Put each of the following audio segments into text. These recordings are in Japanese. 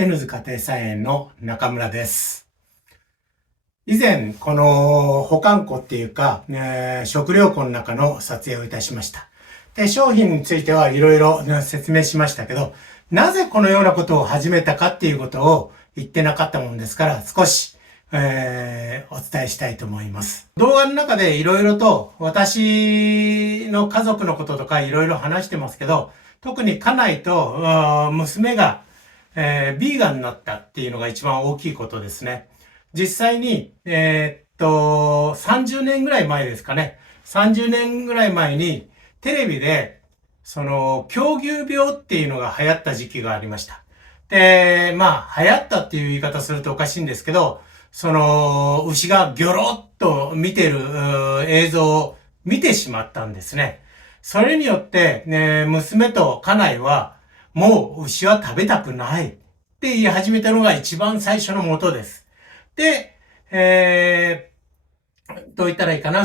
N ズ家庭菜園の中村です。以前、この保管庫っていうか、食料庫の中の撮影をいたしました。で、商品についてはいろいろ説明しましたけど、なぜこのようなことを始めたかっていうことを言ってなかったもんですから、少し、お伝えしたいと思います。動画の中でいろいろと私の家族のこととかいろいろ話してますけど、特に家内と娘がビーガンになったっていうのが一番大きいことですね。実際に、30年ぐらい前ですかね。30年ぐらい前にテレビで、狂牛病っていうのが流行った時期がありました。で、流行ったっていう言い方するとおかしいんですけど、牛がギョロッと見てる映像を見てしまったんですね。それによって、娘と家内は、もう牛は食べたくないって言い始めたのが一番最初の元です。で、どう言ったらいいかな、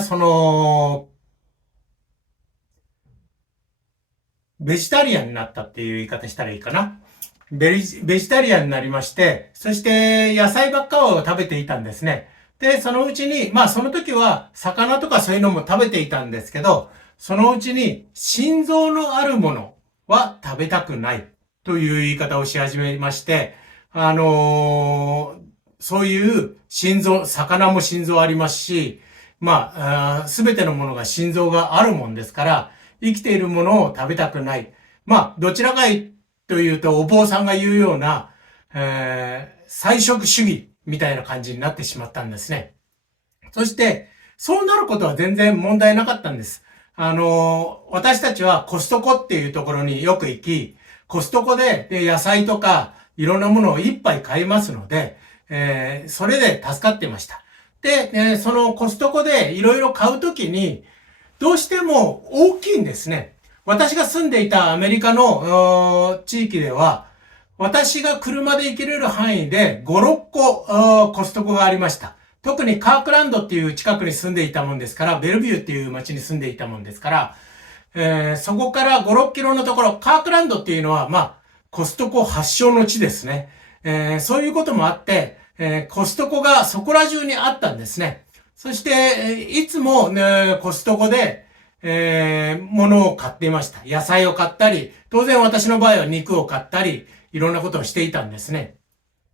ベジタリアンになったっていう言い方したらいいかな。ベジタリアンになりまして、そして野菜ばっかを食べていたんですね。で、そのうちに、その時は魚とかそういうのも食べていたんですけど、そのうちに心臓のあるものは食べたくないという言い方をし始めまして、そういう心臓、魚も心臓ありますし、すべてのものが心臓があるもんですから、生きているものを食べたくない。どちらかというと、お坊さんが言うような、菜食主義みたいな感じになってしまったんですね。そして、そうなることは全然問題なかったんです。私たちはコストコっていうところによく行き、コストコで野菜とかいろんなものを一杯買いますので、それで助かってました。で、そのコストコでいろいろ買うときに、どうしても大きいんですね。私が住んでいたアメリカの地域では、私が車で行けれる範囲で5、6個コストコがありました。特にカークランドっていう近くに住んでいたもんですから、ベルビューっていう町に住んでいたもんですから、そこから5、6キロのところ、カークランドっていうのは、コストコ発祥の地ですね。そういうこともあって、コストコがそこら中にあったんですね。そして、いつも、コストコで、物を買っていました。野菜を買ったり、当然私の場合は肉を買ったり、いろんなことをしていたんですね。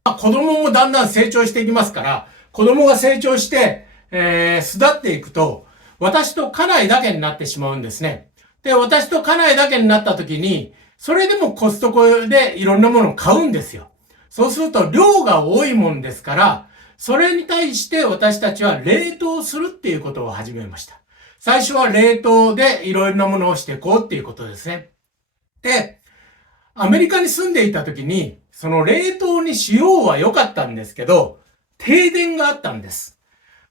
子供もだんだん成長していきますから、子供が成長して、巣立っていくと、私と家内だけになってしまうんですね。で、私と家内だけになった時に、それでもコストコでいろんなものを買うんですよ。そうすると量が多いもんですから、それに対して私たちは冷凍するっていうことを始めました。最初は冷凍でいろいろなものをしていこうっていうことですね。で、アメリカに住んでいた時に、その冷凍にしようは良かったんですけど、停電があったんです。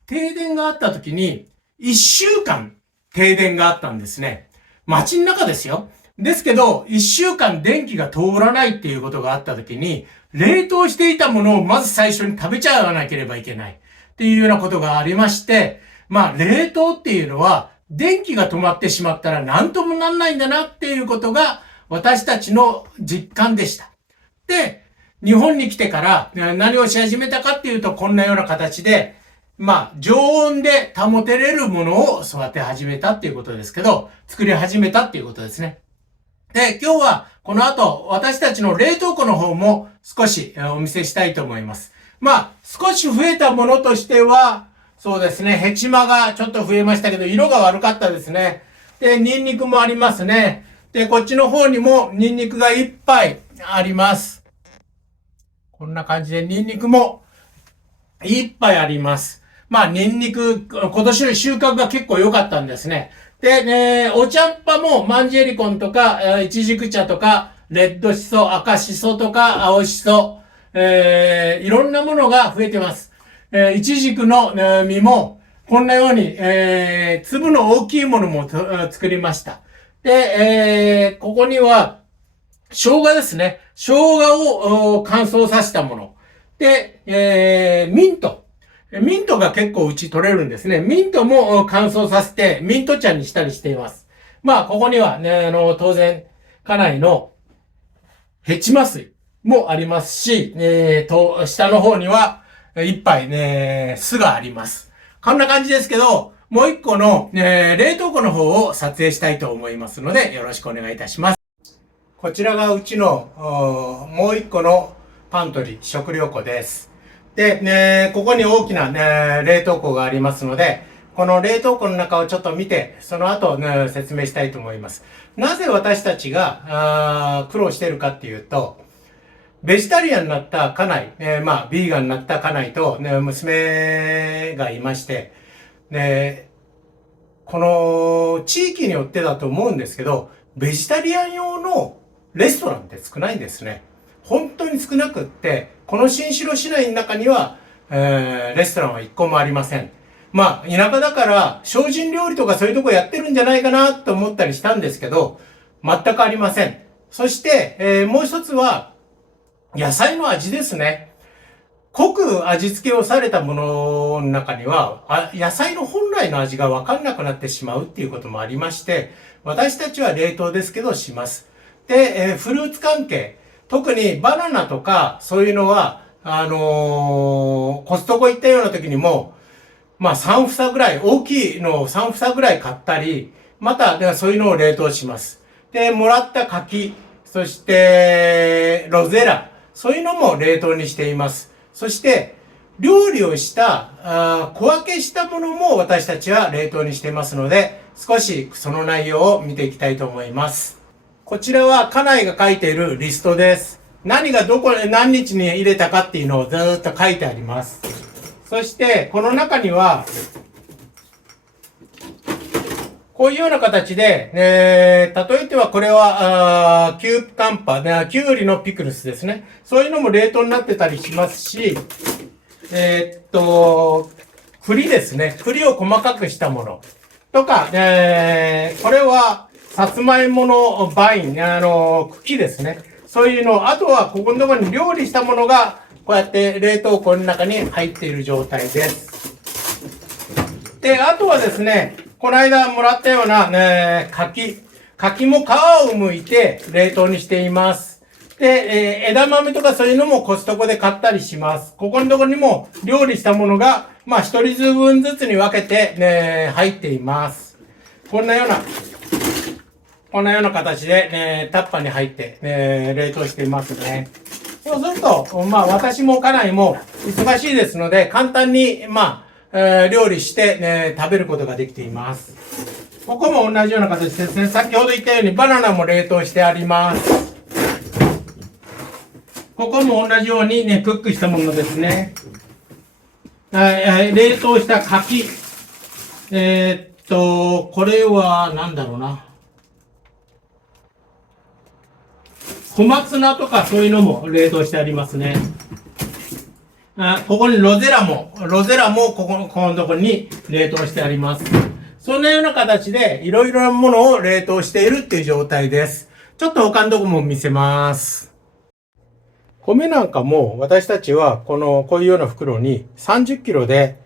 停電があった時に、1週間停電があったんですね。街の中ですよ。ですけど、1週間電気が通らないっていうことがあった時に、冷凍していたものをまず最初に食べちゃわなければいけないっていうようなことがありまして、冷凍っていうのは、電気が止まってしまったら何ともなんないんだなっていうことが、私たちの実感でした。で、日本に来てから何をし始めたかっていうと、こんなような形で、常温で保てれるものを育て始めたっていうことですけど、作り始めたっていうことですね。で、今日はこの後、私たちの冷凍庫の方も少しお見せしたいと思います。少し増えたものとしては、そうですね、ヘチマがちょっと増えましたけど、色が悪かったですね。で、ニンニクもありますね。で、こっちの方にもニンニクがいっぱいあります。こんな感じでニンニクもいっぱいあります。ニンニク、今年の収穫が結構良かったんですね。で、お茶っ葉もマンジェリコンとか、イチジク茶とか、レッドシソ、赤シソとか、青シソ、いろんなものが増えてます。イチジクの、実も、こんなように、粒の大きいものも作りました。で、ここには、生姜ですね。生姜を乾燥させたもの。で、ミント。ミントが結構うち取れるんですね。ミントも乾燥させて、ミント茶にしたりしています。ここにはね、当然、家内のヘチマ水。もありますし、下の方には一杯酢があります。こんな感じですけど、もう一個の、冷凍庫の方を撮影したいと思いますので、よろしくお願いいたします。こちらがうちのもう一個のパントリー、食料庫です。で、ここに大きな、冷凍庫がありますので、この冷凍庫の中をちょっと見て、その後、説明したいと思います。なぜ私たちが苦労しているかっていうと、ベジタリアンになった家内、ビーガンになった家内と、娘がいまして、この地域によってだと思うんですけど、ベジタリアン用のレストランって少ないんですね。本当に少なくって、この新城市内の中には、レストランは一個もありません。田舎だから精進料理とかそういうとこやってるんじゃないかなと思ったりしたんですけど、全くありません。そして、もう一つは、野菜の味ですね。濃く味付けをされたものの中には、野菜の本来の味がわかんなくなってしまうっていうこともありまして、私たちは冷凍ですけどします。で、フルーツ関係、特にバナナとかそういうのは、コストコ行ったような時にも、3房ぐらい、大きいのを3房ぐらい買ったり、また、そういうのを冷凍します。で、もらった柿、そして、ロゼラ、そういうのも冷凍にしています。そして、料理をした小分けしたものも私たちは冷凍にしていますので、少しその内容を見ていきたいと思います。こちらは家内が書いているリストです。何がどこで何日に入れたかっていうのをずっと書いてあります。そして、この中には、こういうような形で、例えてはこれは、キュープカンパ、キュウリのピクルスですね。そういうのも冷凍になってたりしますし、栗ですね。栗を細かくしたもの。とか、これは、さつまいものバイン、茎ですね。そういうの。あとは、ここのところに料理したものが、こうやって冷凍庫の中に入っている状態です。で、あとはですね、この間もらったような、柿も皮を剥いて冷凍にしています。で、枝豆とかそういうのもコストコで買ったりします。ここのところにも料理したものが、一人分ずつに分けて、入っています。こんなような形で、タッパーに入って、冷凍していますね。そうすると、私も家内も忙しいですので、簡単に、料理して、食べることができています。ここも同じような形ですね。先ほど言ったようにバナナも冷凍してあります。ここも同じようにね、クックしたものですね。冷凍した柿。これは何だろうな。小松菜とかそういうのも冷凍してありますね。ここにロゼラもこのところに冷凍してあります。そんなような形でいろいろなものを冷凍しているっていう状態です。ちょっと他のとこも見せます。米なんかも私たちはこういうような袋に30キロで、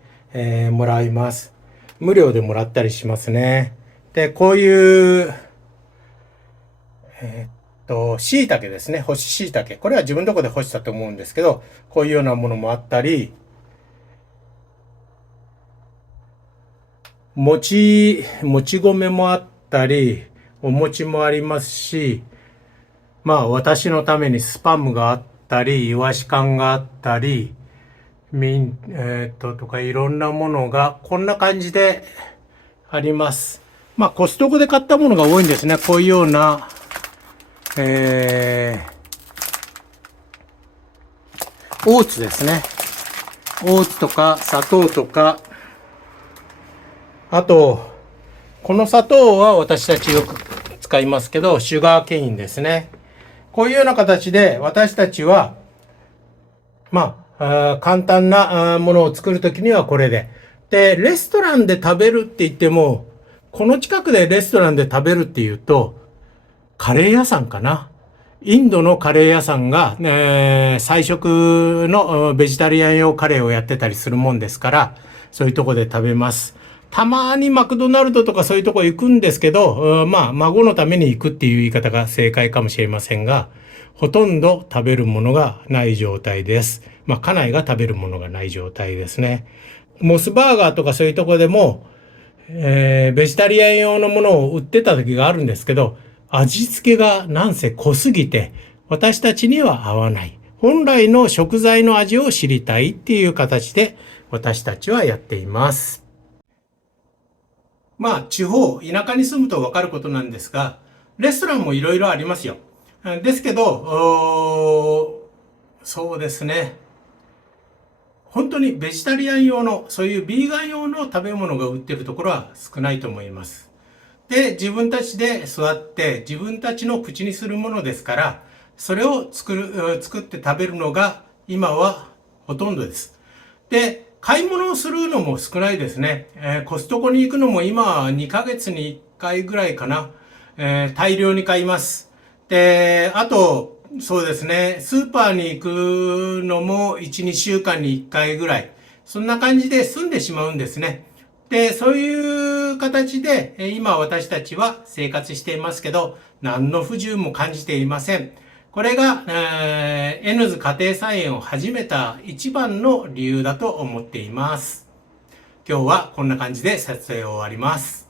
もらいます。無料でもらったりしますね。で、こういう、椎茸ですね。干し椎茸。これは自分のとこで干したと思うんですけど、こういうようなものもあったり、もち米もあったり、お餅もありますし、私のためにスパムがあったり、イワシ缶があったり、とかいろんなものがこんな感じであります。コストコで買ったものが多いんですね。こういうような、オーツですね。オーツとか砂糖とか、あと、この砂糖は私たちよく使いますけど、シュガーケインですね。こういうような形で私たちは、簡単なものを作るときにはこれで。で、レストランで食べるって言っても、この近くでレストランで食べるっていうと、カレー屋さんかな。インドのカレー屋さんが、菜食のベジタリアン用カレーをやってたりするもんですから、そういうとこで食べます。たまにマクドナルドとかそういうとこ行くんですけど、まあ、孫のために行くっていう言い方が正解かもしれませんが、ほとんど食べるものがない状態です。まあ、家内が食べるものがない状態ですね。モスバーガーとかそういうとこでも、ベジタリアン用のものを売ってた時があるんですけど、味付けがなんせ濃すぎて、私たちには合わない。本来の食材の味を知りたいっていう形で、私たちはやっています。まあ、地方、田舎に住むとわかることなんですが、レストランもいろいろありますよ。ですけど、そうですね。本当にベジタリアン用の、そういうビーガン用の食べ物が売ってるところは少ないと思います。で、自分たちで育って自分たちの口にするものですから、それを作って食べるのが今はほとんどです。で、買い物をするのも少ないですね。コストコに行くのも今は2ヶ月に1回ぐらいかな。大量に買います。で、あと、そうですね、スーパーに行くのも1、2週間に1回ぐらい。そんな感じで済んでしまうんですね。で、そういう形で、今私たちは生活していますけど、何の不自由も感じていません。これが、エヌズ家庭菜園を始めた一番の理由だと思っています。今日はこんな感じで撮影を終わります。